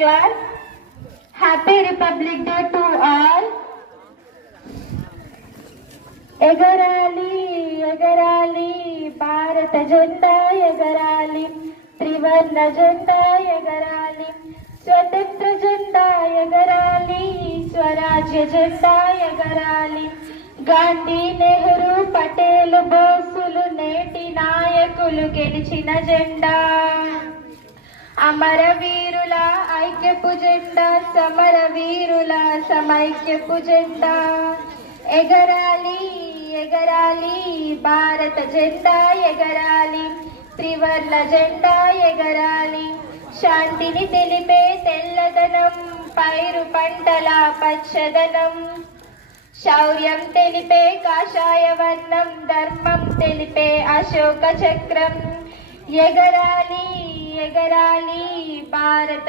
class. Happy Republic Day to all. ఎగరాలి ఎగరాలి భారత జెండా ఎగరాలి, త్రివర్ణ జెండా ఎగరాలి, స్వతంత్ర జెండా ఎగరాలి, స్వరాజ్య జెండా ఎగరాలి. గాంధీ, నెహ్రూ, పటేల్, బోసులు నేటి నాయకులు గెలిచిన జెండా. అమరవీరుల ఐక్యపు జెండా, సమర వీరుల సమైక్యపు జెండా. ఎగరాలి ఎగరాలి భారత జెండా ఎగరాలి, త్రివర్ణ జెండా ఎగరాలి. శాంతిని తెలిపే తెల్లదనం, పైరు పంటల పచ్చదనం, శౌర్యం తెలిపే కాషాయ వర్ణం, ధర్మం తెలిపే అశోక చక్రం. ఎగరాలి ఎగరాలి భారత